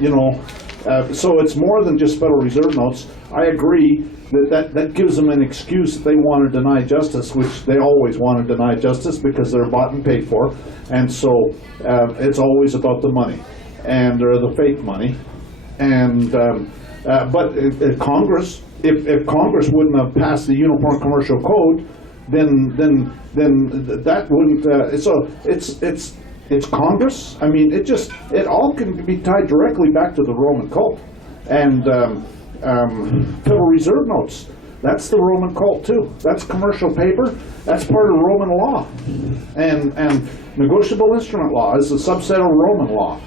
you know, so it's more than just Federal Reserve notes. I agree that gives them an excuse that they want to deny justice, which they always want to deny justice because they're bought and paid for, and so it's always about the money, or the fake money, and but Congress. If Congress wouldn't have passed the Uniform Commercial Code, then that wouldn't. So it's Congress. I mean, it all can be tied directly back to the Roman cult, and Federal Reserve notes. That's the Roman cult too. That's commercial paper. That's part of Roman law, and negotiable instrument law is a subset of Roman law,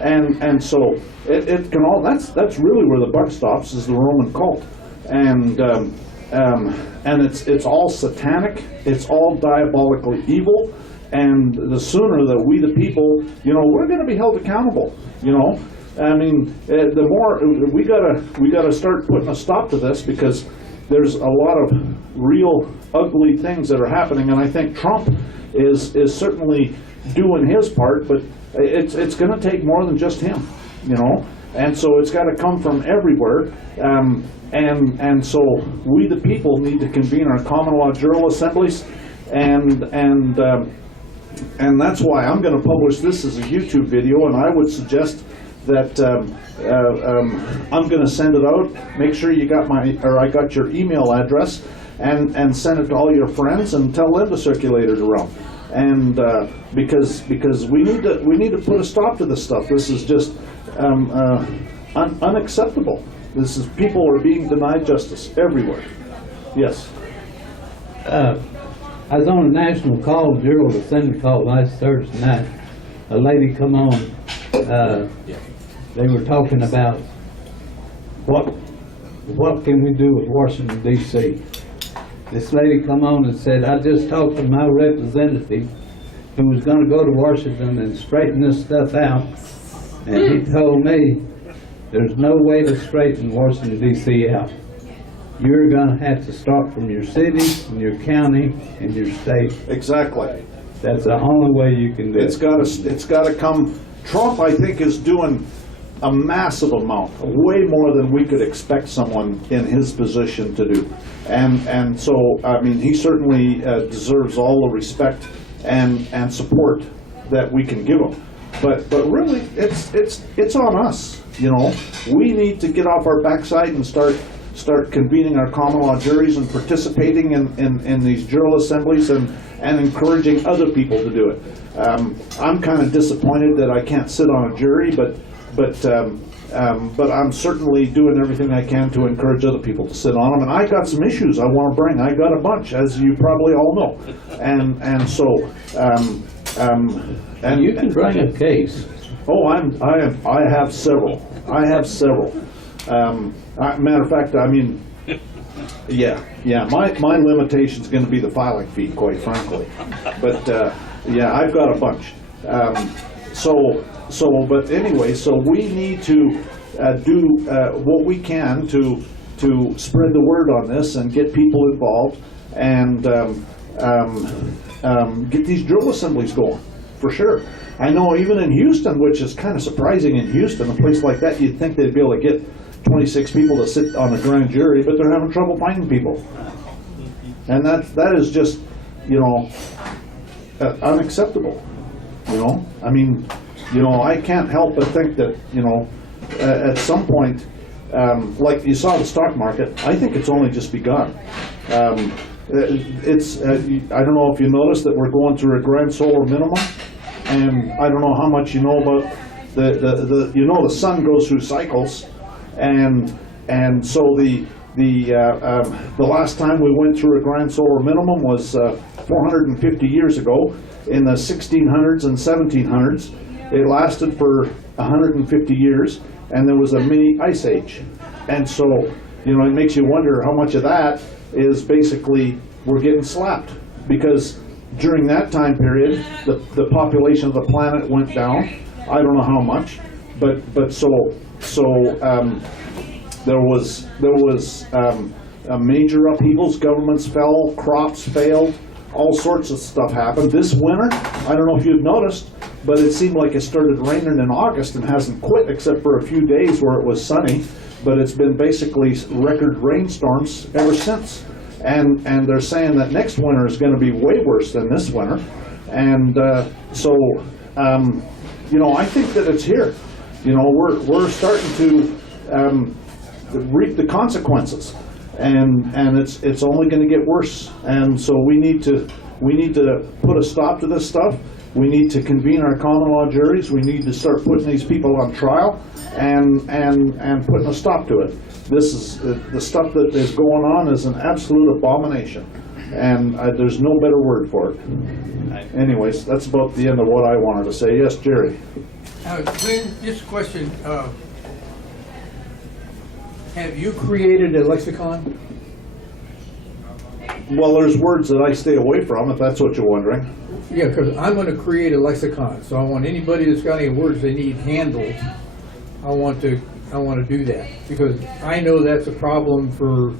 and so it can all. That's really where the buck stops, is the Roman cult. And it's all satanic, it's all diabolically evil, and the sooner that we the people, you know, we're going to be held accountable, you know. I mean, the more we gotta start putting a stop to this, because there's a lot of real ugly things that are happening, and I think Trump is certainly doing his part, but it's going to take more than just him, you know. And so it's got to come from everywhere. And so we the people need to convene our common law juror assemblies, and that's why I'm going to publish this as a YouTube video, and I would suggest that I'm going to send it out. Make sure you got I got your email address, and send it to all your friends and tell them to circulate it around. And because we need to put a stop to this stuff. This is just unacceptable. This is, people are being denied justice everywhere. Yes. I was on a national call, Gerald Assembly call last Thursday night. A lady come on. They were talking about what can we do with Washington D.C. This lady come on and said, I just talked to my representative who was going to go to Washington and straighten this stuff out, and he told me there's no way to straighten Washington D.C. out. You're going to have to start from your city, and your county, and your state. Exactly. That's the only way you can do it. It's got to come. Trump, I think, is doing a massive amount, way more than we could expect someone in his position to do. And so, I mean, he certainly deserves all the respect and support that we can give him. But really, it's on us. You know, we need to get off our backside and start convening our common law juries and participating in these juror assemblies and encouraging other people to do it. I'm kind of disappointed that I can't sit on a jury, but I'm certainly doing everything I can to encourage other people to sit on them. And I got some issues I want to bring. I got a bunch, as you probably all know, and so and you can bring a case. Oh, I have several. Matter of fact, I mean, yeah. My limitation's going to be the filing fee, quite frankly. But yeah, I've got a bunch. But anyway, so we need to do what we can to spread the word on this and get people involved and get these drill assemblies going, for sure. I know even in Houston, which is kind of surprising in Houston, a place like that, you'd think they'd be able to 26 people to sit on a grand jury, but they're having trouble finding people. And that is just, you know, unacceptable, you know? I mean, you know, I can't help but think that, you know, at some point, like you saw the stock market, I think it's only just begun. I don't know if you noticed that we're going through a grand solar minimum, and I don't know how much you know about the sun goes through cycles, and so the last time we went through a grand solar minimum was 450 years ago in the 1600s and 1700s. It lasted for 150 years, and there was a mini ice age. And so, you know, it makes you wonder how much of that is basically we're getting slapped, because during that time period, the population of the planet went down. I don't know how much, but there was major upheavals. Governments fell, crops failed, all sorts of stuff happened. This winter, I don't know if you've noticed, but it seemed like it started raining in August and hasn't quit except for a few days where it was sunny. But it's been basically record rainstorms ever since. And they're saying that next winter is going to be way worse than this winter. And you know, I think that it's here. You know, we're starting to reap the consequences, and it's only going to get worse. And so we need to put a stop to this stuff. We need to convene our common law juries. We need to start putting these people on trial and putting a stop to it. This is the stuff that is going on is an absolute abomination, and there's no better word for it. Anyways, that's about the end of what I wanted to say. Yes, Jerry. Glenn, just a question. Have you created a lexicon? Well, there's words that I stay away from, if that's what you're wondering. Yeah, because I'm going to create a lexicon. So I want anybody that's got any words they need handled, I want to do that, because I know that's a problem for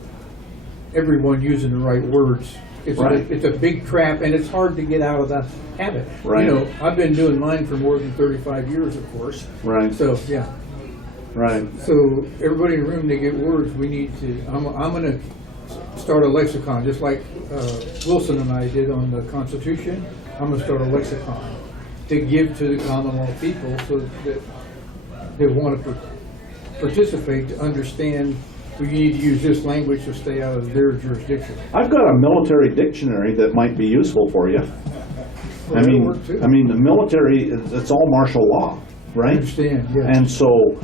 everyone using the right words. It's a big trap, and it's hard to get out of that habit. Right. You know, I've been doing mine for more than 35 years, of course. Right. So, yeah. Right. So everybody in the room, they get words. We need to, I'm going to start a lexicon, just like Wilson and I did on the Constitution. I'm going to start a lexicon to give to the common law people so that they want to participate, to understand we need to use this language to stay out of their jurisdiction. I've got a military dictionary that might be useful for you. Well, I mean, the military, it's all martial law, right? I understand, yeah. And so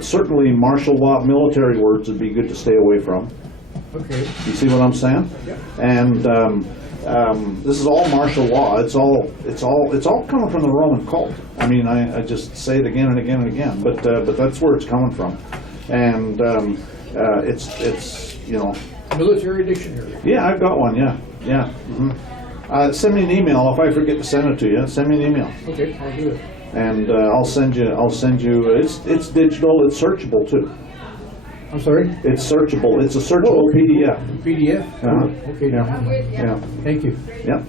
certainly martial law military words would be good to stay away from. Okay. You see what I'm saying? Yeah. And this is all martial law. It's all coming from the Roman cult. I mean, I just say it again and again and again, but that's where it's coming from. And it's you know. Military dictionary. Yeah, I've got one. Yeah. Mm-hmm. Send me an email if I forget to send it to you. Send me an email. Okay, I'll do it. And I'll send you. It's digital. It's searchable too. I'm sorry? It's searchable. It's a searchable PDF. PDF? Uh-huh. Okay. Yeah. Thank you. Yeah.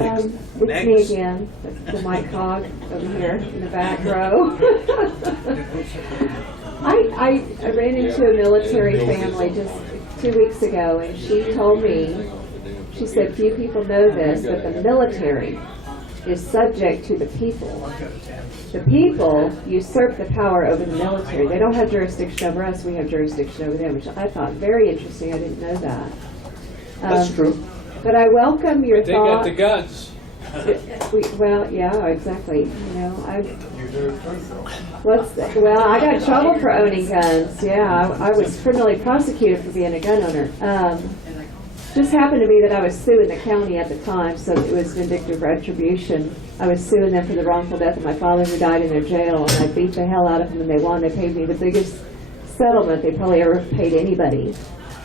It's me again, the Mike Hogg over here in the back row. I ran into a military family just 2 weeks ago, and she told me, she said, few people know this, but the military is subject to the people. The people usurp the power over the military. They don't have jurisdiction over us, we have jurisdiction over them, which I thought very interesting. I didn't know that. That's true. But I welcome your They got thought. the guts. Well, yeah, exactly. You know, I got in trouble for owning guns. Yeah, I was criminally prosecuted for being a gun owner. Just happened to be that I was suing the county at the time, so it was vindictive retribution. I was suing them for the wrongful death of my father who died in their jail, and I beat the hell out of them, and they won. They paid me the biggest settlement they probably ever paid anybody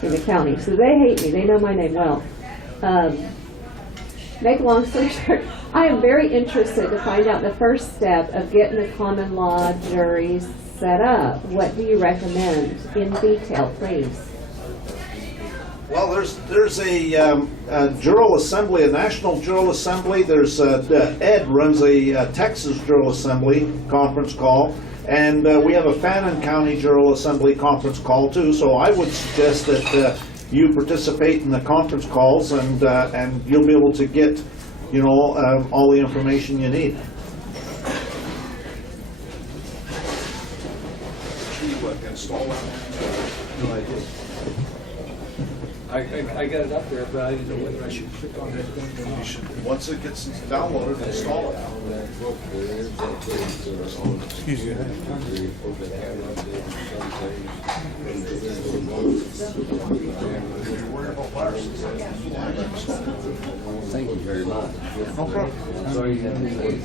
in the county. So they hate me. They know my name well. Make a long story short, I am very interested to find out the first step of getting the common law juries set up. What do you recommend in detail, please? Well, there's a Jural Assembly, a national Jural Assembly. There's Ed runs a Texas Jural Assembly conference call. And we have a Fannin County General Assembly conference call too, so I would suggest that you participate in the conference calls, and you'll be able to get, you know, all the information you need. No idea. I got it up there, but I didn't know whether I should click on that thing or not. Once it gets downloaded, install it. Excuse you. Thank you very much. No problem. Sorry you had to wait.